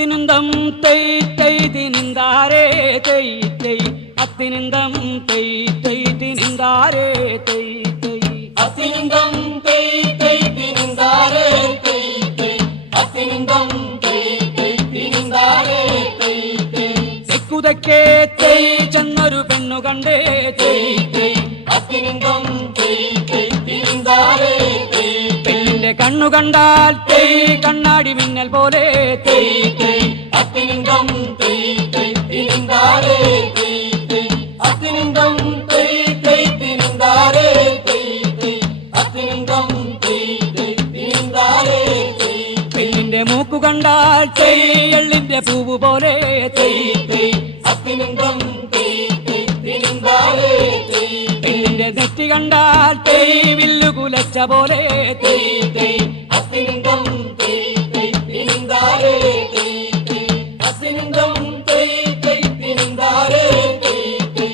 അത്തിനുന്തം തൈ തൈ തിനിന്താരേ തൈ തൈ അത്തിനുന്തം തൈ തൈ തിനിന്താരേ തൈ തൈ അത്തിനുന്തം തൈ തൈ തിനിന്താരേ തൈ തൈ അത്തിനുന്തം തൈ തൈ തിനിന്താരേ തൈ തൈ തെക്കുതക്കേ തൈ ചെന്നൊരു പെണ്ണു കണ്ടേ തൈ തൈ അത്തിനുന്തം തൈ തൈ തിനിന്താരേ തൈ പെണ്ണിന്റെ കണ്ണു കണ്ടാൽ തൈ കണ്ണാടി മിന്നൽ പോലെ തൈ തൈ അത്തിനുന്തം തൈ തൈ തിനിന്താരേ തൈ തൈ അത്തിനുന്തം തൈ തൈ തിനിന്താരേ തൈ തൈ അത്തിനുന്തം തൈ തൈ തിനിന്താരേ തൈ പെണ്ണിന്റെ മൂക്കു കണ്ടാൽ തൈ എള്ളിന്റെ പൂവ് പോലെ തൈ തൈ അത്തിനുന്തം തൈ തൈ തിനിന്താരേ തൈ പെണ്ണിന്റെ നെറ്റി കണ്ടാൽ തൈ വില്ലു കുലച്ച പോലെ തൈ തൈ അത്തിനുന്തം തൈ തൈ തിനിന്താരേ തൈ തൈ അത്തിനുന്തം തൈ തൈ തിനിന്താരേ തൈ തൈ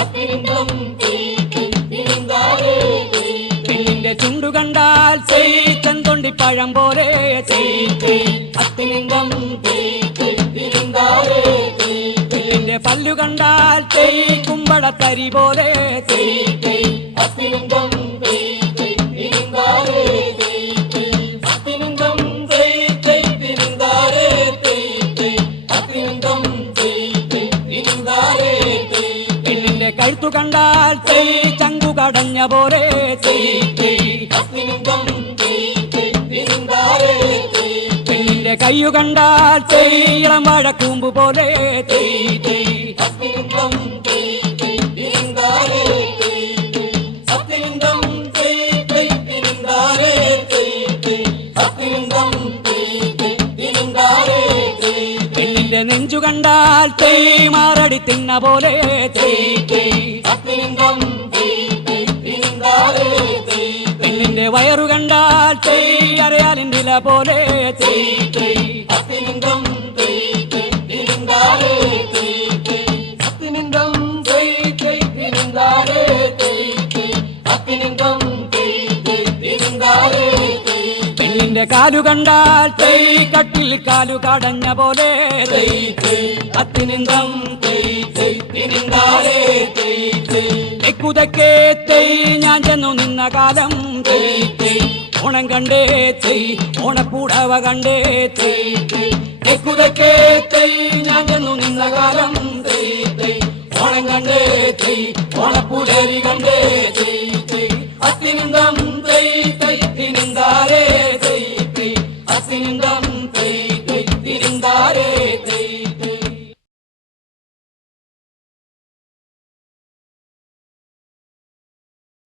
അത്തിനുന്തം തൈ തൈ തിനിന്താരേ തൈ പെണ്ണിന്റെ ചുണ്ടു കണ്ടാൽ തൈ ചെന്തൊണ്ടി പഴം പോലെ തൈ തൈ അത്തിനുന്തം തൈ തൈ തിനിന്താരേ തൈ പെണ്ണിന്റെ പല്ലു കണ്ടാൽ തൈ കുമ്പളത്തരി പോലെ തൈ തൈ അത്തിനുന്തം തൈ തൈ തിനിന്താരേ തൈ തൈ അത്തിനുന്തം തൈ തൈ തിനിന്താരേ തൈ തൈ അത്തിനുന്തം തൈ തൈ തിനിന്താരേ തൈ പെണ്ണിന്റെ കഴുത്തു കണ്ടാൽ തൈ ചങ്കു കടഞ്ഞ പോലെ തൈ തൈ അത്തിനുന്തം തൈ തൈ തിനിന്താരേ തൈ പെണ്ണിന്റെ കയ്യു കണ്ടാൽ തൈ ഇളം വാഴക്കൂമ്പ് പോലെ തൈ തൈ അത്തിനുന്തം തൈ തൈ തിനിന്താരേ തൈ തൈ അത്തിനുന്തം തൈ തൈ തിനിന്താരേ തൈ തൈ അത്തിനുന്തം തൈ തൈ തിനിന്താരേ തൈ പെണ്ണിന്റെ നെഞ്ചു കണ്ടാൽ തൈ മാറടി തിന്ന പോലെ തൈ തൈ അത്തിനുന്തം തൈ തൈ തിനിന്താരേ തൈ പെണ്ണിന്റെ വയറു കണ്ടാൽ തൈ അരയാലിൻഡില പോലെ തൈ തൈ അത്തിനുന്തം തൈ തൈ തിനിന്താരേ തൈ തൈ അത്തിനുന്തം തൈ തൈ തിനിന്താരേ തൈ തൈ അത്തിനുന്തം തൈ തൈ തിനിന്താരേ തൈ പെണ്ണിന്റെ കാലു കണ്ടാൽ തൈ കട്ടിൽ കാലു കടഞ്ഞ പോലെ തൈ തൈ അത്തിനുന്തം തൈ തൈ തിനിന്താരേ തൈ തൈ തെക്കുതക്കേ തൈ ഞാൻ ചെന്നു നിന്ന കാലം തൈ തൈ ഓണം കണ്ടേ തൈ ഓണപ്പൂടവ കണ്ടേ തൈ തൈ തെക്കുതക്കേ തൈ ഞാൻ ചെന്നു നിന്ന കാലം തൈ തൈ ഓണം കണ്ടേ തൈ ഓണപ്പൂടേരി കണ്ടേ തൈ തൈ അത്തിനുന്തം തൈ തൈ തിനിന്താരേ തൈ തൈ അത്തിനുന്തം തൈ തൈ തിനിന്താരേ തൈ തൈ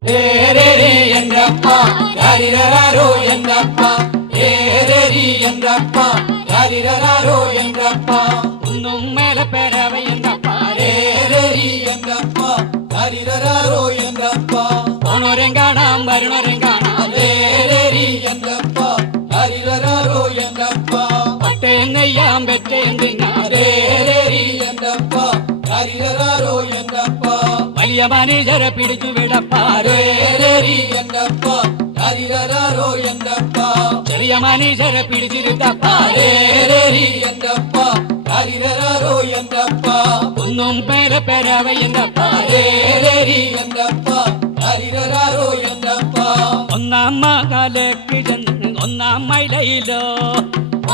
ഏരേരി എൻ്റപ്പ യാരിരാരോ എൻ്റപ്പ ഏരേരി എൻ്റപ്പ യാരിരാരോ എൻ്റപ്പ ഒന്നും മേലെ പേരവ എന്തപ്പ ഏരേരി എൻ്റപ്പ യാരിരാരോ എൻ്റപ്പ ഓണോരം കാണാം വരുണോരം കാണാം ഏരേരി എൻ്റപ്പ യാരിരാരോ എൻ്റപ്പ പട്ടയം നെയ്യാം പെറ്റയും തിന്നാം ഏരേരി എൻ്റപ്പ യാരിരാരോ എൻ്റപ്പ വലിയ മനുഷ്യരെ പിടിച്ചു വിടപ്പാരേ ഏരേരി എൻ്റപ്പ യാരിരാരോ എൻ്റപ്പ ചെറിയ മനുഷ്യരെ പിടിച്ചിരുത്തപ്പാരേ ഏരേരി എൻ്റപ്പ യാരിരാരോ എൻ്റപ്പ ഒന്നും പേരെ പേരവ എന്തപ്പ ഏരേരി എൻ്റപ്പ യാരിരാരോ എൻ്റപ്പ ഒന്നാം മകലക്ക് ചെന്ന് ഒന്നാം മൈലയിലോ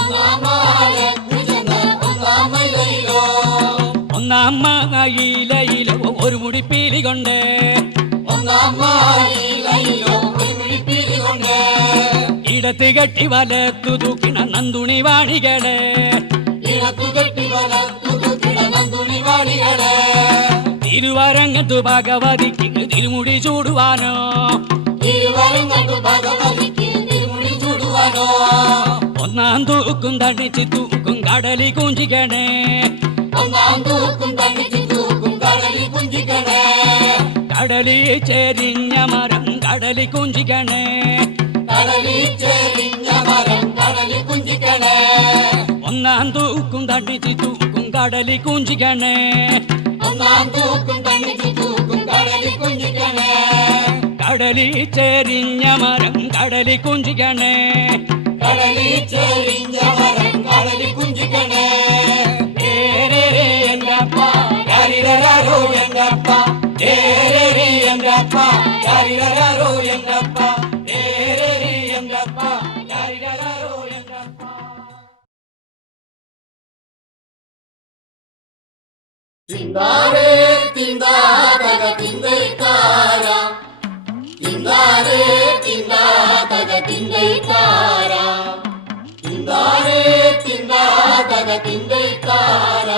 ഒന്നാം മാലയ്ക്ക് ചെന്ന് ഒന്നാം മൈലയിലോ ഒന്നാം മയിലയിലോ ഒരു മുടിപ്പീലി കൊണ്ട് ഒന്നാം മയിലയിലോ ഒരു മിഴിപ്പീലി കൊണ്ട് ഇടത്ത് കെട്ടി വലത്തു തൂക്കിണ നന്ദുണി വാണികളെ ഇടത്തു കെട്ടി വലത്തു തൂക്കിട നന്ദുണി വാണികളെ തിരുവരങ്ങത്തു ഭഗവതിക്ക് തിരുമുടി ചൂടുവാനോ ഇരുവരങ്ങട്ടു ഭഗവതിക്ക് തിരുമുടി ചൂടുവാനോ ഒന്നാം തൂക്കും തടിച്ച് തൂക്കും കടലി കുഞ്ചിക്കണേ ഒന്നാം തൂക്കും തന്നിച്ച് തൂക്കും കടലിൽ കുഞ്ചിക്കണേ കടലി ചെരിഞ്ഞ മരം കടലി കുഞ്ചിക്കണേ കടലിൽ ചെരിഞ്ഞ മരം കടലിൽ കുഞ്ചിക്കണേ ഒന്നാം തൂക്കും തടിച്ച് തൂക്കും കടലി കുഞ്ചിക്കണേ ഒന്നാം തൂക്കും തന്നിച്ച് തൂക്കും കടലിൽ കുഞ്ചിക്കണേ കടലി ചെരിഞ്ഞ മരം കടലി കുഞ്ചിക്കണേ കടലിൽ ചെരിഞ്ഞ മരം കടലിൽ കുഞ്ചിക്കണേ എങ്കപ്പ യാരിരരാരോ എങ്കപ്പ എങ്കപ്പ യാരിരരാരോ എങ്കപ്പ എങ്കപ്പ യാരിരരാരോ എങ്കപ്പ. തിന്താരേ തിന്താതക തിന്തൈക്കാര തിന്താരേ തിന്താതക തിന്തൈക്കാര തിന്താരേ തിന്താതക തിന്തൈക്കാര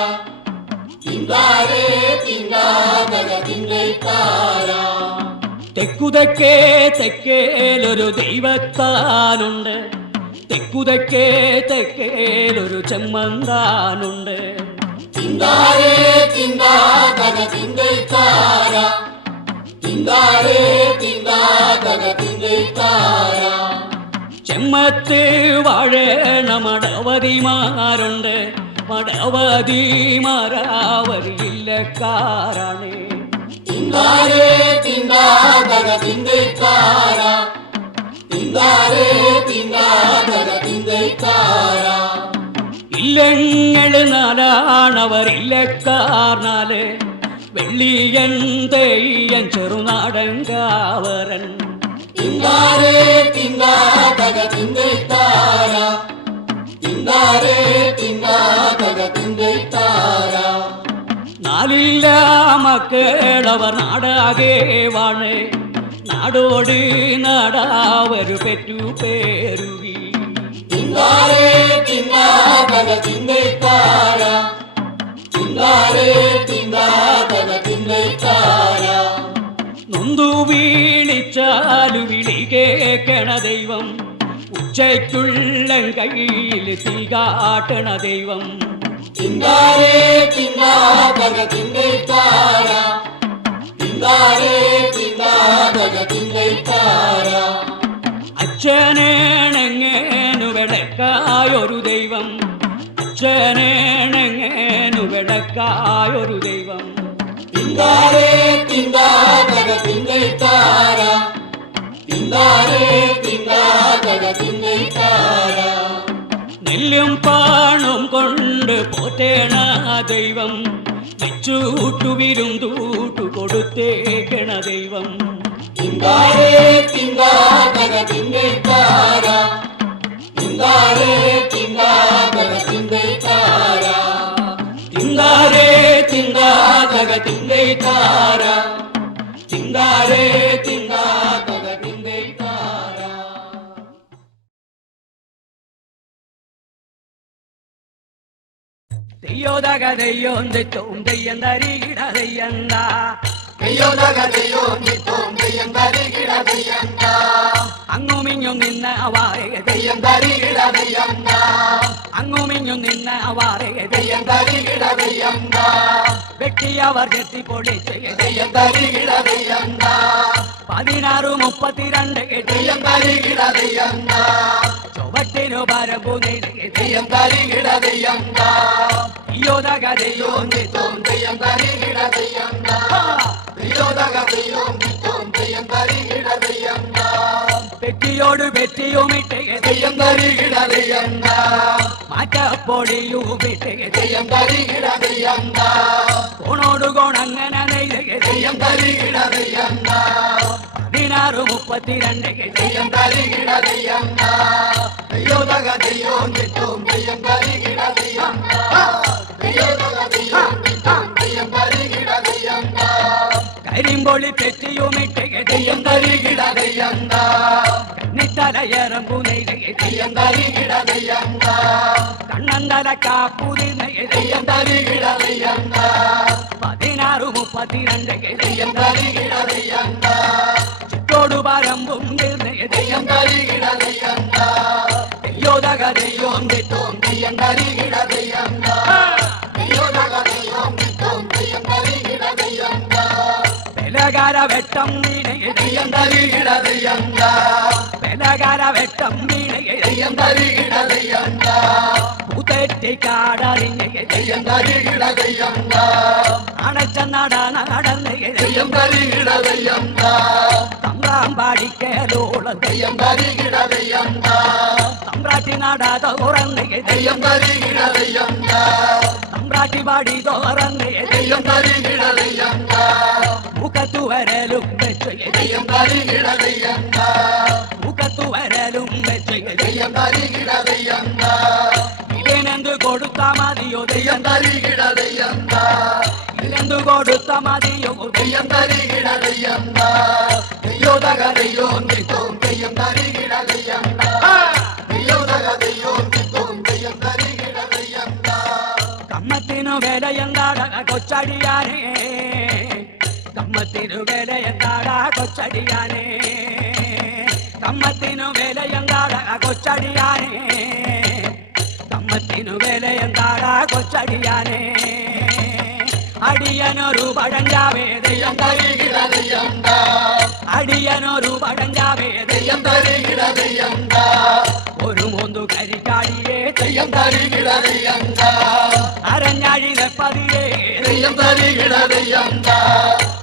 തിന്താരേ തിന്താതക തിന്തൈക്കാര. തെക്കുതെക്കേ തെക്കേലൊരു ദൈവത്താനുണ്ട്, തെക്കുതെക്കേ തെക്കേലൊരു ചെമ്മന്താനുണ്ട്. തിന്താരേ തിന്താതക തിന്തൈക്കാര തിന്താരേ തിന്താതക തിന്തൈക്കാര. ചെമ്മത്ത് വാഴേണ മടവതിമാരുണ്ട്, മടവതിമാരവരില്ലക്കാരാണ്. തിന്താരേ തിന്താതക തിന്തൈക്കാര തിന്താരേ തിന്താതക തിന്തൈക്കാര. ഇല്ലങ്ങൾ നാലാണവരില്ലക്കാർനാല്, വെള്ളിയൻ തെയ്യൻ ചെറുനാടൻ കാവരൻ. തിന്താരേ തിന്താതക തിന്തൈക്കാര തിന്താരേ തിന്താതക തിന്തൈക്കാര. നാലില്ല മക്കളവർ നാടാകെ വാണ്, നാടോട് നാടാവരു പെറ്റു പേരുകി. തിന്താരേ തിന്താതക തിന്തൈക്കാര തിന്താരേ തിന്താതക തിന്തൈക്കാര. നൊന്തു വീളിച്ചാലു വിളി കേക്കണ ദൈവം, ഉച്ചയ്ക്കുള്ള കയ്യിൽ തീ കാട്ടണ ദൈവം. തിന്താരേ തിന്താതക തിന്തൈക്കാര തിന്താരേ തിന്താതക തിന്തൈക്കാര. അച്ഛനേണെങ്ങേനു വെടക്കായൊരു ദൈവം, അച്ഛനേണെങ്ങേനു വെടക്കായൊരു ദൈവം. തിന്താരേ തിന്താതക തിന്തൈക്കാര തിന്താരേ തിന്താതക തിന്തൈക്കാര. നെല്ലും പാണും കൊണ്ട് പോറ്റേണ ദൈവം, വെച്ചൂട്ടു വിരുന്തൂട്ടു കൊടുത്തേക്കണ ദൈവം. തിന്താരേ തിന്താതക തിന്തൈക്കാര തിന്താരേ തിന്താതക തിന്തൈക്കാര. തിന്താരേ തിന്താതക തിന്തൈക്കാര തിന്താരേ തിന്താതക തിന്തൈക്കാര. തെയ്യോതക തെയ്യോം തെത്തോം തെയ്യം തരികിട തെയ്യന്താ തെയ്യോതക തെയ്യോം തെത്തോം തെയ്യം തരികിട തെയ്യന്താ. അങ്ങുമിഞ്ഞും നിന്ന അവാറേ തെയ്യം തരികിട തെയ്യന്താ അങ്ങുമിഞ്ഞും നിന്ന അവാറേ തെയ്യം തരികിട തെയ്യന്താ. വെട്ടിയവർ ചെത്തിപ്പൊളിച്ച് തെയ്യം തരികിട തെയ്യന്താ 1632 തെയ്യം തരികിട തെയ്യന്താ. ചുവട്ടിനു പരമ്പു നെയ്ത് തെയ്യം തരികിട തെയ്യന്താ തെയ്യോതക തെയ്യോം തെത്തോം തെയ്യം തരികിട തെയ്യന്താ. തെയ്യോതക തെയ്യോം തെത്തോം തെയ്യം തരികിട തെയ്യന്താ. പെറ്റിയോട് പെറ്റിയുമിട്ട് തെയ്യം തരികിട തെയ്യന്താ. മാറ്റപ്പൊടിയുമിട്ട് തെയ്യം തരികിട തെയ്യന്താ. കോണോട് കോണങ്ങനെ നെയ്ത് തെയ്യം തരികിട തെയ്യന്താ. 1632 തെയ്യം തരികിട തെയ്യന്താ. തെയ്യോതക തെയ്യോം തെത്തോം തെയ്യം തരികിട തെയ്യന്താ. തെയ്യോതക തെയ്യോം തെത്തോം തെയ്യം തരികിട തെയ്യന്താ. കരിമ്പൊളി തെറ്റിയുമിട്ട് തെയ്യം തരികിട തെയ്യന്താ. കണ്ണിത്തലയറമ്പു നെയ്ത് തെയ്യം തരികിട തെയ്യന്താ. കണ്ണന്തല കാപ്പുതിർന്ന് തെയ്യം തരികിട തെയ്യന്താ. 1632 തെയ്യം തരികിട തെയ്യന്താ. ചുറ്റോടു പരമ്പും തീർന്ന് തെയ്യം തരികിട തെയ്യന്താ. തെയ്യോതക തെയ്യോം തെത്തോം തെയ്യം തരികിട തെയ്യന്താ. തെയ്യോതക തെയ്യോം തെത്തോം തെയ്യം തരികിട തെയ്യന്താ. പെലകാര വെട്ടം വീണേ തെയ്യം തരികിട തെയ്യന്താ. പെലകാര വെട്ടം വീണേ തെയ്യം തരികിട തെയ്യന്താ. പൂത്തെറ്റിക്കാടറിഞ്ഞേ തെയ്യം തരികിട തെയ്യന്താ. അടച്ച നടന്നേ തെയ്യം തരികിട തെയ്യന്താ. തമ്പ്രാമ്പാടിക്കലോളം തെയ്യം തരികിട തെയ്യന്താ. തമ്പ്രാട്ടി നാടാ തുറന്ന് തെയ്യം തരികിട തെയ്യം തമ്പ്രാട്ടി പാടി തുറന്ന് തെയ്യം തരികിട തെയ്യം മുഖത്തു വരലും വെച്ച് തെയ്യം തരികിട തെയ്യം മുഖത്തു വരലും വെച്ച് തെയ്യം തരികിട തെയ്യം ഇവനെന്ത് കൊടുത്താ മതിയോ തെയ്യം തരികിട തെയ്യം ഇല്ലെന്തു കൊടുത്താ മതിയോ തെയ്യം തരികിട തെയ്യം തെയ്യോ തക തെയ്യോ നിത്തോം തെയ്യം തരികിട തെയ്യം തെയ്യോ തക തെയ്യോ നിത്തോം തെയ്യം തരികിട തെയ്യം കമ്മത്തിനു വിലയെന്താടാ കൊച്ചടിയാനേ കമ്മത്തിനു വിലയെന്താടാ കൊച്ചടിയാനേ കമ്മത്തിനു വിലയെന്താടാ കൊച്ചടിയാനേ കമ്മത്തിനു വിലയെന്താടാ കൊച്ചടിയാനേ അടിയനൊരു പഴഞ്ചാവേ തെയ്യം തരികിട തെയ്യം അടിയനൊരു പഴഞ്ചാവേ തെയ്യം തരികിട തെയ്യം ഒരു മൂന്നു കരിക്കാടിയേ തെയ്യം തരികിട തെയ്യം അരഞ്ഞാഴി നെപ്പതിയേ തെയ്യം തരികിട തെയ്യം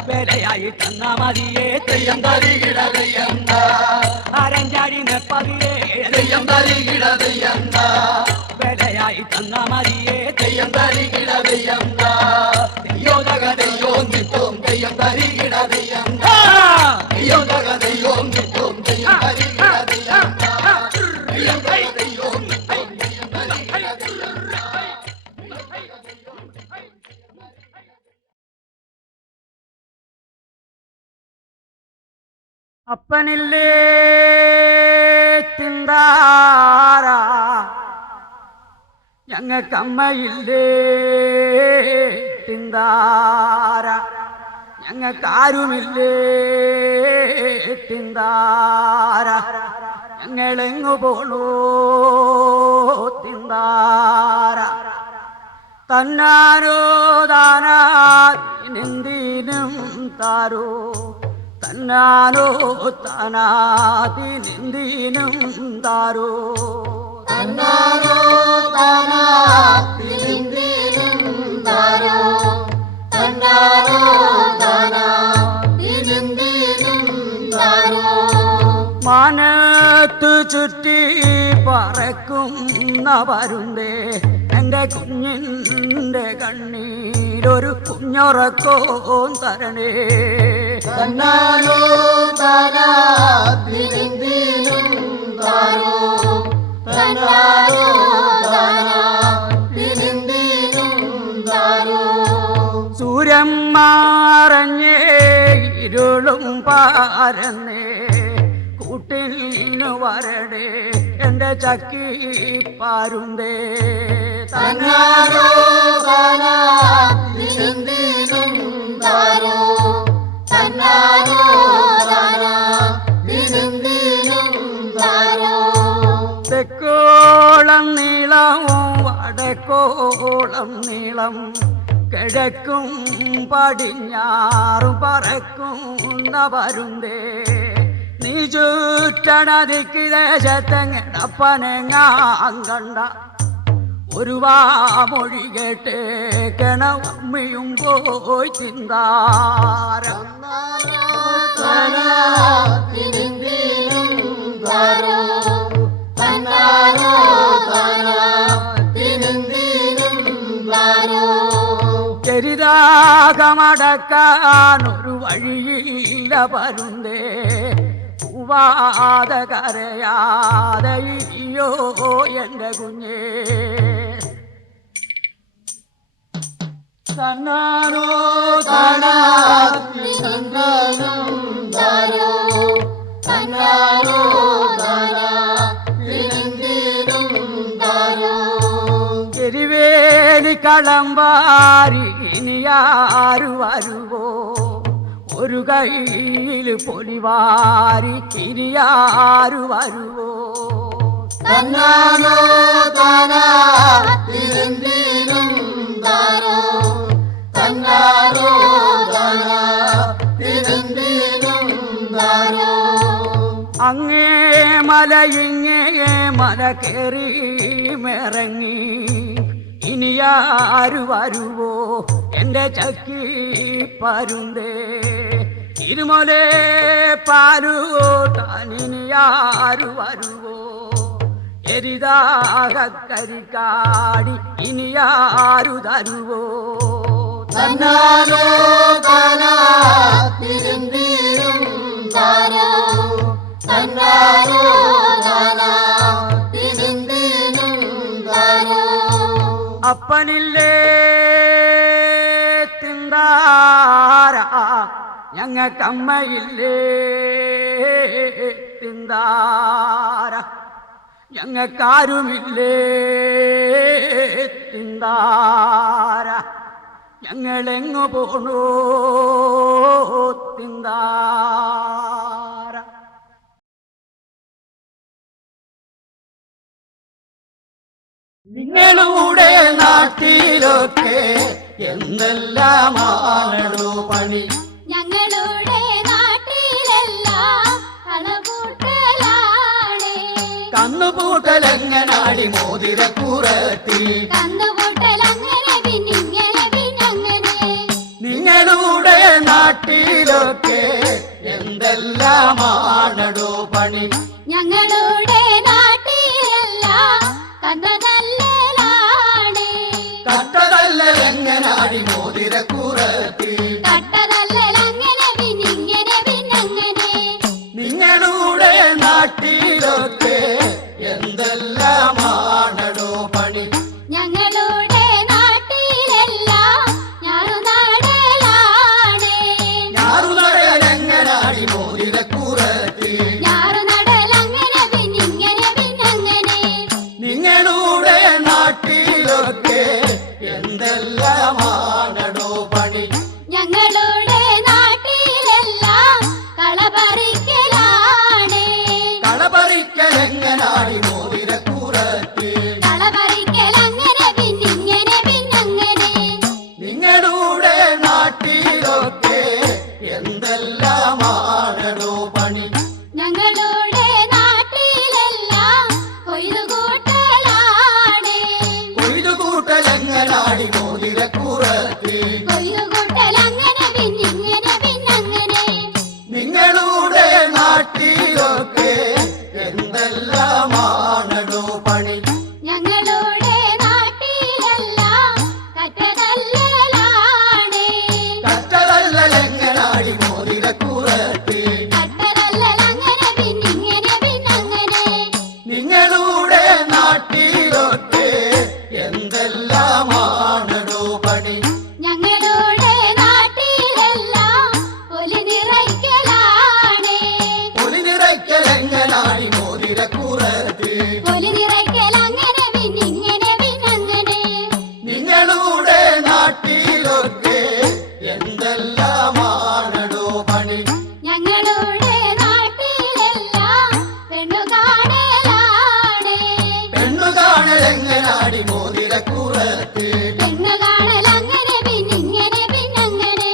വിലയായി തന്നാ മതിയേ തെയ്യം തരികിട തെയ്യം അരഞ്ഞാഴി നെപ്പതിയേ തെയ്യം തരികിട തെയ്യം വിലയായി തന്നാ മതിയേ തെയ്യം തരികിട തെയ്യം തെയ്യോ തക തെയ്യോ നിത്തോം തെയ്യം തരികിട തെയ്യം തെയ്യോ തക തെയ്യോ നിത്തോം തെയ്യം തരികിട തെയ്യം തെയ്യം തക തെയ്യോ നിത്തോം തെയ്യം തരികിട തെയ്യം അപ്പനില്ലേ തിന്താര ഞങ്ങൾക്കമ്മയില്ലേ തിന്താര ഞങ്ങൾക്കാരുമില്ലേ തിന്താര ഞങ്ങളെങ്ങു പോണോ തിന്താര തന്നാരോ താനാതിനെന്തിനും താരോ തന്നാനോ താനാതിനെന്തിനും താരോ തന്നാരോ താനാതിനെന്തിനും താരോ തന്നാരോ താനാതിനെന്തിനും താരോ മാനത്ത് ചുറ്റി പറക്കുന്ന പരുന്തേ എൻ്റെ കുഞ്ഞിൻ്റെ കണ്ണീരൊരു കുഞ്ഞുറക്കോൻ തരണേ തന്നാരോ താനാതിനെന്തിനും താരോ തന്നാരോ താനാതിനെന്തിനും താരോ സൂര്യൻ മറഞ്ഞേ ഇരുളും പാരന്നേ കൂട്ടിനു വരടേ എൻ്റെ ചക്കി പാരുന്തേ തന്നാരോ താനാതിനെന്തിനും താരോ തന്നാരോ താനാതിനെന്തിനും താരോ തെക്കോളം നീളം വടക്കോളം നീളം കിഴക്കും പടിഞ്ഞാറും പറക്കുന്ന പരുന്തേ നീ ചുറ്റണതിക്കിദേശത്തെങ്ങടപ്പനെങ്ങാൻ കണ്ട ഒരു വാമൊഴി കേട്ടേക്കണ ഉമ്മയും പോയി ചിന്താരം താനാതിനെന്തിനും താരോ തന്നാരോ താനാതിനെന്തിനും താരോ ചരിതാകമടക്കാനൊരു വഴിയില്ല പരുന്തേ ഉവാത കരയാതെ ഇയ്യോ എൻ്റെ കുഞ്ഞേ തന്നാരോ താനാതിനെന്തിനും താരോ തന്നാരോ താനാതിനെന്തിനും താരോ എരിവേലി കളമ്പാരി ഇനിയാരു വരുവോ ഒരു കയ്യിൽ പൊലിവാരി ഇനിയാരു വരുവോ തന്നാരോ താനാതിനെന്തിനും താരോ തന്നാരോ താനാതിനെന്തിനും താരോ അങ്ങേ മലയിങ്ങേ മല കയറി മിറങ്ങി ഇനിയാരു വരുവോ എൻ്റെ ചക്കി പരുന്തേ ഇരുമലേ പാലൂട്ടാനിനിയാരു വരുവോ എരിതാകരിക്കാടി ഇനിയാരു തരുവോ തന്നാലോ താനാ തിരുന്തീരും താരോ തന്നാലോ താനാ തിരുന്തീരും താരോ അപ്പനില്ലേ തിന്താര ഞങ്ങൾക്കമ്മയില്ലേ തിന്താര ഞങ്ങൾക്കാരുമില്ലേ തിന്താര ഞങ്ങളെങ്ങു പോണോ തിന്താര നിങ്ങളുടെ നാട്ടിലൊക്കെ എന്തെല്ലാമാണോ പണി ഞങ്ങളുടെ നാട്ടിലെല്ലാം കണപൂട്ടലാണ് കന്നുപൂട്ടലെങ്ങനാടി മോതിരപ്പുറത്തിൽ കന്നുപൂട്ടലങ്ങനെ പിന്നിങ്ങനെ പിന്നങ്ങനെ നിങ്ങളുടെ നാട്ടിലൊക്കെ എന്തെല്ലാമാണോ പണി ഞങ്ങളുടെ നാട്ടിലെല്ലാം കണ്ടതല്ലാണ് കട്ടതല്ലെങ്ങനാടി മോതിരപ്പുറത്തിൽ കട്ടതല്ലങ്ങനെ പിന്നിങ്ങനെ പിന്നങ്ങനെ നിങ്ങളുടെ നാട്ടിലൊക്കെ എന്തെല്ലാമാണോ പണി ഞങ്ങളുടെ നാട്ടിലെല്ലാം ഞാറുനാടലാണ് ഞാറുനടലെങ്ങനാടി മോതിരപ്പുറത്തിൽ ഞാറുനടലങ്ങനെ പിന്നിങ്ങനെ പിന്നങ്ങനെ നിങ്ങളുടെ നാട്ടിലൊക്കെ എന്തെല്ലാമാണോ പണി ഞങ്ങളുടെ നാട്ടിലെല്ലാം കളപറിക്കലാണ് കളപറിക്കലെങ്ങനാടി മോതിരപ്പുറത്തിൽ കളപറിക്കലങ്ങനെ പിന്നിങ്ങനെ പിന്നങ്ങനെ നിങ്ങളുടെ നാട്ടിലൊക്കെ എന്തെല്ലാമാണോ പണി ഞങ്ങളുടെ നാട്ടിലെല്ലാം കൊയ്തുകൂട്ടലാണ് കൊയ്തുകൂട്ടലെങ്ങനാടി മോതിരപ്പുറത്തിൽ കൊയ്തുകൂട്ടലങ്ങനെ പിന്നിങ്ങനെ പിന്നങ്ങനെ നിങ്ങളുടെ നാട്ടിലൊക്കെ എന്തെല്ലാമാണോ പണി ഞങ്ങളുടെ നാട്ടിലെല്ലാം കറ്റതല്ലാണ് കട്ടതല്ലെങ്ങനാടി മോതിരപ്പുറത്തിൽ കട്ടതല്ലങ്ങനെ പിന്നിങ്ങനെ പിന്നങ്ങനെ നിങ്ങളുടെ നാട്ടിലൊക്കെ എന്തെല്ലാമാണോ പണി ഞങ്ങളുടെ നാട്ടിലെല്ലാം ഒലി നിറയ്ക്കലാണ് പൊലി നിറയ്ക്കലെങ്ങനാടി മോതിരപ്പുറത്തിൽ ഒലി നിറയ്ക്കലങ്ങനെ പിന്നിങ്ങനെ പിന്നങ്ങനെ നിങ്ങളുടെ നാട്ടിലൊക്കെ എന്തെല്ലാമാണോ പണി ഞങ്ങളുടെ നാട്ടിലെല്ലാം പെണ്ണുകാണലാണ് പെണ്ണുകാണലെങ്ങനാടി മോതിരപ്പുറത്തിൽ പെണ്ണുകാണലങ്ങനെ പിന്നിങ്ങനെ പിന്നങ്ങനെ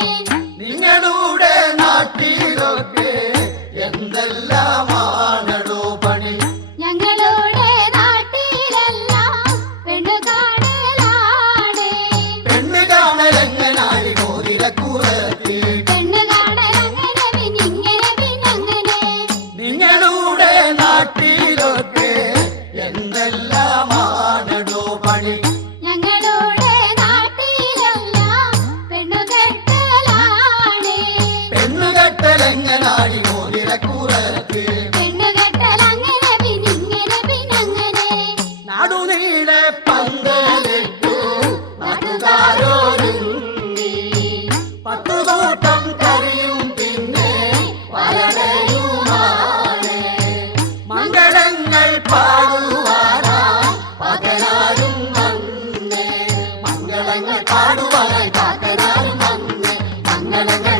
നിങ്ങളുടെ നാട്ടിലൊക്കെ എന്തെല്ലാമാണോ പണി ഞങ്ങളുടെ നാട്ടിലെല്ലാം പെണ്ണുകാണലാണ് പെണ്ണുകാണലെങ്ങനാടി മോതിരപ്പുറത്തിൽ പെണ്ണുകാണലങ്ങനെ പിന്നിങ്ങനെ പിന്നങ്ങനെ നിങ്ങളുടെ നാട്ടിലൊക്കെ എന്തെല്ലാമാണോ പണി ഞങ്ങളുടെ നാട്ടിലെല്ലാം പെണ്ണുകെട്ടലാണ് പെണ്ണുകെട്ടലെങ്ങനാടി മോതിരപ്പുറത്തിൽ പെണ്ണുകെട്ടലങ്ങനെ പിന്നിങ്ങനെ പിന്നങ്ങനെ നടുനീളെ പന്തലിട്ടു നാട്ടുകാരോരുങ്ങി പത്തുകൂട്ടം കറിയും പിന്നെ വരടയുമാണ് മംഗളങ്ങൾ പാടുവാനായി പകരാരും വന്നേ മംഗളങ്ങൾ പാടുവാനായി പകരാരും വന്നേ മംഗളങ്ങൾ